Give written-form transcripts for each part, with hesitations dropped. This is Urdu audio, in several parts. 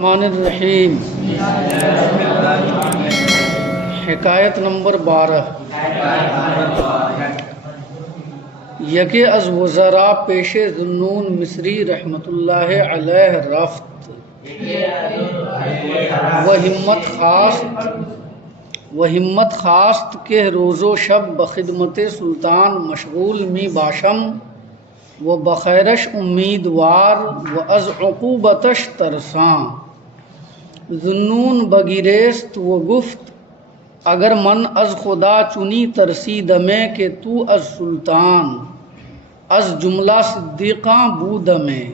الرحمن الرحیم حکایت نمبر 12 یکے از وزراء پیش ذوالنون مصری رحمۃ اللہ علیہ رفت و ہمت خواست کہ روز و شب بخدمت سلطان مشغول می باشم و بخیرش امیدوار و از عقوبتش ترساں. ذوالنون بگیرست و گفت اگر من از خدا چنی ترسیدمے کہ تو از سلطان از جملہ صدیقاں بودمے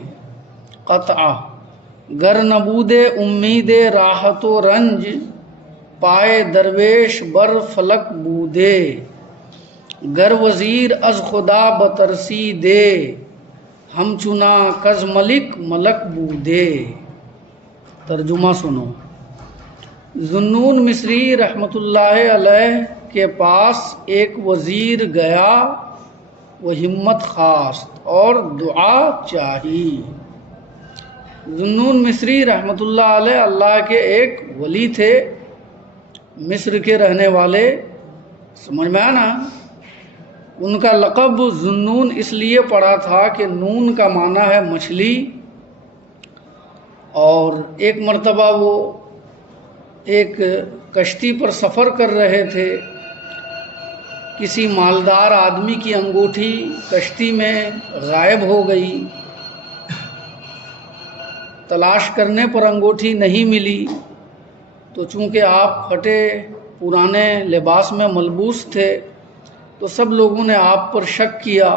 قطعہ گر نبود امید راحت و رنج پائے درویش بر فلک بودے گر وزیر از خدا بترسی دے ہم چنا کز ملک ملک بودے. ترجمہ سنو. ذوالنون مصری رحمۃ اللہ علیہ کے پاس ایک وزیر گیا، وہ ہمت خواست اور دعا چاہی. ذوالنون مصری رحمۃ اللہ علیہ اللہ کے ایک ولی تھے، مصر کے رہنے والے. سمجھ میں آنا؟ ان کا لقب ذوالنون اس لیے پڑا تھا کہ نون کا معنی ہے مچھلی، اور ایک مرتبہ وہ ایک کشتی پر سفر کر رہے تھے. کسی مالدار آدمی کی انگوٹھی کشتی میں غائب ہو گئی. تلاش کرنے پر انگوٹھی نہیں ملی، تو چونکہ آپ پھٹے پرانے لباس میں ملبوس تھے تو سب لوگوں نے آپ پر شک کیا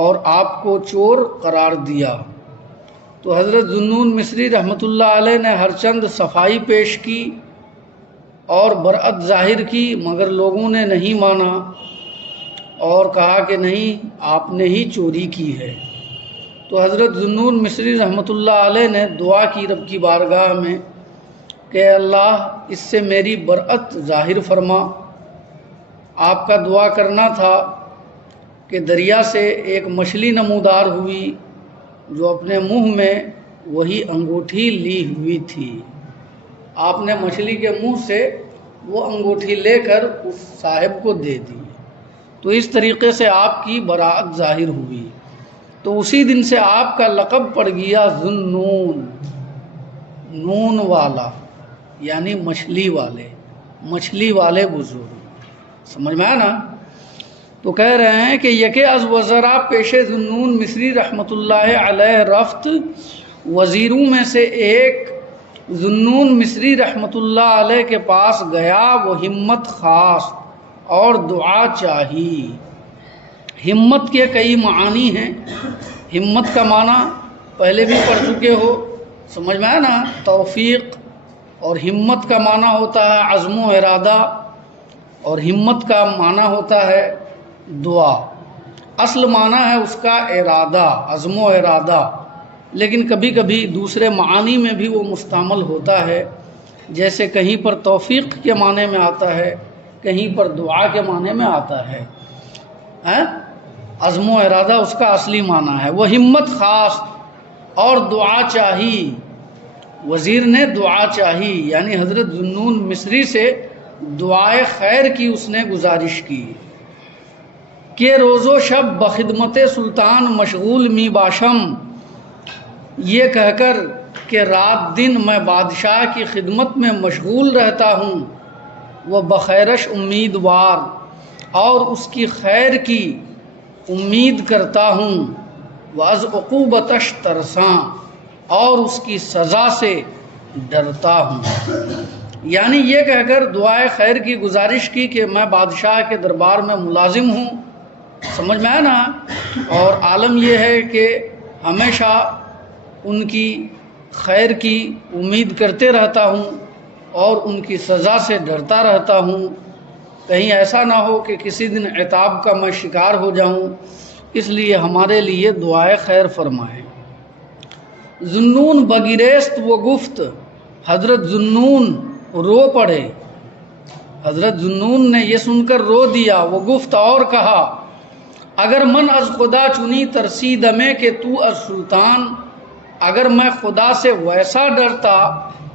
اور آپ کو چور قرار دیا. تو حضرت ذوالنون مصری رحمۃ اللہ علیہ نے ہر چند صفائی پیش کی اور برأت ظاہر کی، مگر لوگوں نے نہیں مانا اور کہا کہ نہیں، آپ نے ہی چوری کی ہے. تو حضرت ذوالنون مصری رحمۃ اللہ علیہ نے دعا کی رب کی بارگاہ میں کہ اللہ اس سے میری برأت ظاہر فرما. آپ کا دعا کرنا تھا کہ دریا سے ایک مچھلی نمودار ہوئی جو اپنے منہ میں وہی انگوٹھی لی ہوئی تھی. آپ نے مچھلی کے منہ سے وہ انگوٹھی لے کر اس صاحب کو دے دی. تو اس طریقے سے آپ کی براءت ظاہر ہوئی. تو اسی دن سے آپ کا لقب پڑ گیا ذوالنون، نون والا، یعنی مچھلی والے بزرگ. سمجھ میں آنا؟ تو کہہ رہے ہیں کہ یکے از وزراء پیش ذوالنون مصری رحمۃ اللہ علیہ رفت، وزیروں میں سے ایک ذوالنون مصری رحمۃ اللہ علیہ کے پاس گیا، وہ ہمت خواست اور دعا چاہی. ہمت کے کئی معانی ہیں. ہمت کا معنی پہلے بھی پڑھ چکے ہو، سمجھ میں آنا؟ توفیق. اور ہمت کا معنی ہوتا ہے عزم و ارادہ، اور ہمت کا معنی ہوتا ہے دعا. اصل معنی ہے اس کا ارادہ، عزم و ارادہ، لیکن کبھی کبھی دوسرے معانی میں بھی وہ مستعمل ہوتا ہے. جیسے کہیں پر توفیق کے معنی میں آتا ہے، کہیں پر دعا کے معنی میں آتا ہے. عزم و ارادہ اس کا اصلی معنی ہے. وہ ہمت خواست اور دعا چاہی. وزیر نے دعا چاہی، یعنی حضرت ذوالنون مصری سے دعائے خیر کی اس نے گزارش کی کہ روز و شب بخدمت سلطان مشغول می باشم، یہ کہہ کر کہ رات دن میں بادشاہ کی خدمت میں مشغول رہتا ہوں. وہ بخیرش امیدوار اور اس کی خیر کی امید کرتا ہوں. وہ از عقوبتش ترساں اور اس کی سزا سے ڈرتا ہوں. یعنی یہ کہہ کر دعائے خیر کی گزارش کی کہ میں بادشاہ کے دربار میں ملازم ہوں. سمجھ میں آیا نا؟ اور عالم یہ ہے کہ ہمیشہ ان کی خیر کی امید کرتے رہتا ہوں اور ان کی سزا سے ڈرتا رہتا ہوں. کہیں ایسا نہ ہو کہ کسی دن عتاب کا میں شکار ہو جاؤں، اس لیے ہمارے لیے دعائے خیر فرمائیں. ذوالنون بگیرست و گفت، حضرت ذوالنون رو پڑے. حضرت ذوالنون نے یہ سن کر رو دیا. وہ گفت اور کہا اگر من از خدا چنی ترسیدمے کہ تو از سلطان اگر میں خدا سے ویسا ڈرتا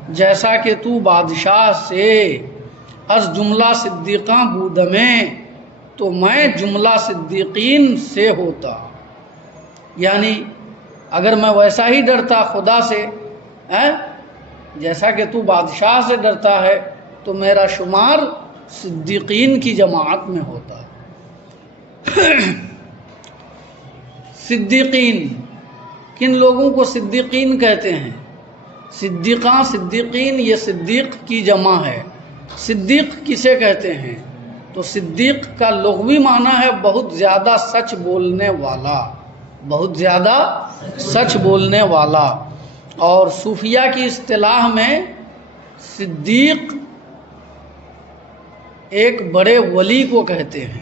جیسا کہ تو بادشاہ سے، از جملہ صدیقاں بودمیں، تو میں جملہ صدیقین سے ہوتا۔ یعنی اگر میں ویسا ہی ڈرتا خدا سے جیسا کہ تو بادشاہ سے ڈرتا ہے، تو میرا شمار صدیقین کی جماعت میں ہوتا۔ صدیقین، کن لوگوں کو صدیقین کہتے ہیں؟ صدیقاں، صدیقین، یہ صدیق کی جمع ہے۔ صدیق کسے کہتے ہیں؟ تو صدیق کا لغوی معنی ہے بہت زیادہ سچ بولنے والا، بہت زیادہ سچ بولنے والا۔ اور صوفیہ کی اصطلاح میں صدیق ایک بڑے ولی کو کہتے ہیں،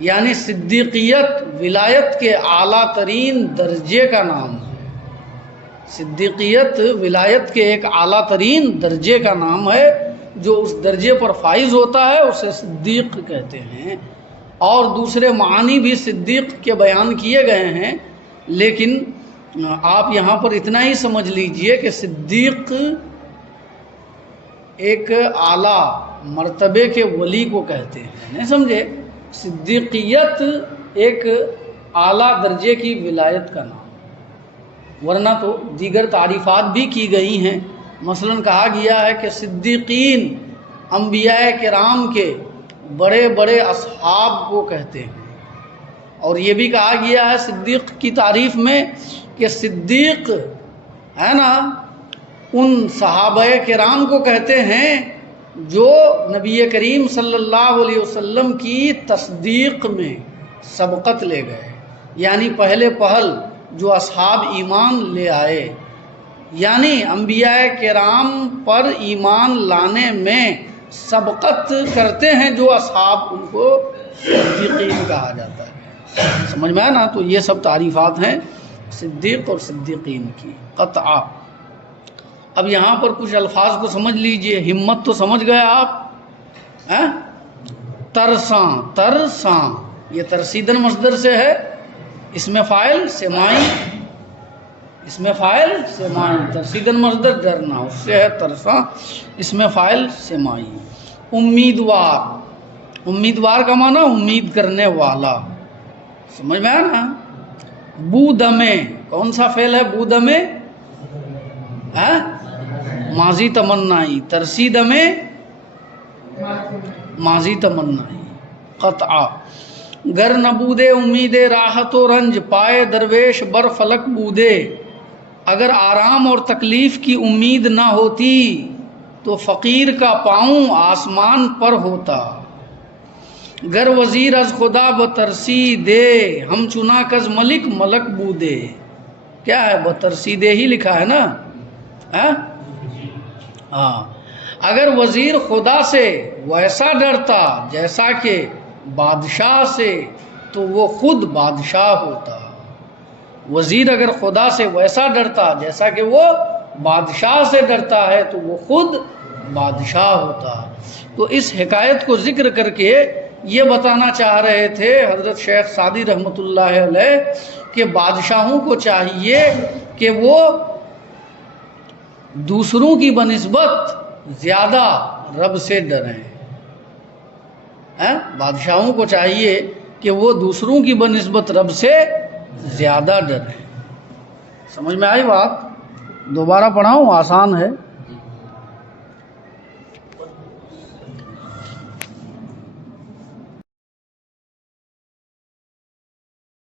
یعنی صدیقیت ولایت کے اعلیٰ ترین درجے کا نام ہے۔ صدیقیت ولایت کے ایک اعلیٰ ترین درجے کا نام ہے، جو اس درجے پر فائز ہوتا ہے اسے صدیق کہتے ہیں۔ اور دوسرے معنی بھی صدیق کے بیان کیے گئے ہیں، لیکن آپ یہاں پر اتنا ہی سمجھ لیجئے کہ صدیق ایک اعلیٰ مرتبے کے ولی کو کہتے ہیں، نہیں سمجھے؟ صدیقیت ایک اعلیٰ درجے کی ولایت کا نام، ورنہ تو دیگر تعریفات بھی کی گئی ہیں۔ مثلا کہا گیا ہے کہ صدیقین انبیاء کرام کے بڑے بڑے اصحاب کو کہتے ہیں، اور یہ بھی کہا گیا ہے صدیق کی تعریف میں کہ صدیق ہے نا ان صحابہ کرام کو کہتے ہیں جو نبی کریم صلی اللہ علیہ وسلم کی تصدیق میں سبقت لے گئے، یعنی پہلے پہل جو اصحاب ایمان لے آئے، یعنی انبیاء کرام پر ایمان لانے میں سبقت کرتے ہیں جو اصحاب، ان کو صدیقین کہا جاتا ہے۔ سمجھ میں آیا نا؟ تو یہ سب تعریفات ہیں صدیق اور صدیقین کی قطعا۔ اب یہاں پر کچھ الفاظ کو سمجھ لیجئے۔ ہمت تو سمجھ گئے آپ؟ ترساں، ترساں یہ ترسیدن مصدر سے ہے، اس میں فاعل سمائی، اس میں فاعل سمائی، ترسیدن مصدر ڈرنا، اس سے ہے ترساں، اس میں فاعل سمائی۔ امیدوار، امیدوار کا معنی امید کرنے والا، سمجھ میں آیا نا؟ بودمے، کون سا فعل ہے بودمے؟ ماضی تمنائی، ترسید میں ماضی تمنائی قطعا۔ گر نبودے امید راحت و رنج، پائے درویش بر فلک بودے، اگر آرام اور تکلیف کی امید نہ ہوتی تو فقیر کا پاؤں آسمان پر ہوتا۔ گر وزیر از خدا بترسی دے، ہم چنا کز ملک ملک بودے۔ کیا ہے؟ بترسیدے ہی لکھا ہے نا؟ ہاں، اگر وزیر خدا سے ویسا ڈرتا جیسا کہ بادشاہ سے تو وہ خود بادشاہ ہوتا۔ وزیر اگر خدا سے ویسا ڈرتا جیسا کہ وہ بادشاہ سے ڈرتا ہے تو وہ خود بادشاہ ہوتا۔ تو اس حکایت کو ذکر کر کے یہ بتانا چاہ رہے تھے حضرت شیخ سعدی رحمۃ اللہ علیہ کہ بادشاہوں کو چاہیے کہ وہ دوسروں کی بنسبت زیادہ رب سے ڈریں۔ بادشاہوں کو چاہیے کہ وہ دوسروں کی بنسبت رب سے زیادہ ڈریں۔ سمجھ میں آئی بات؟ دوبارہ پڑھاؤں؟ آسان ہے۔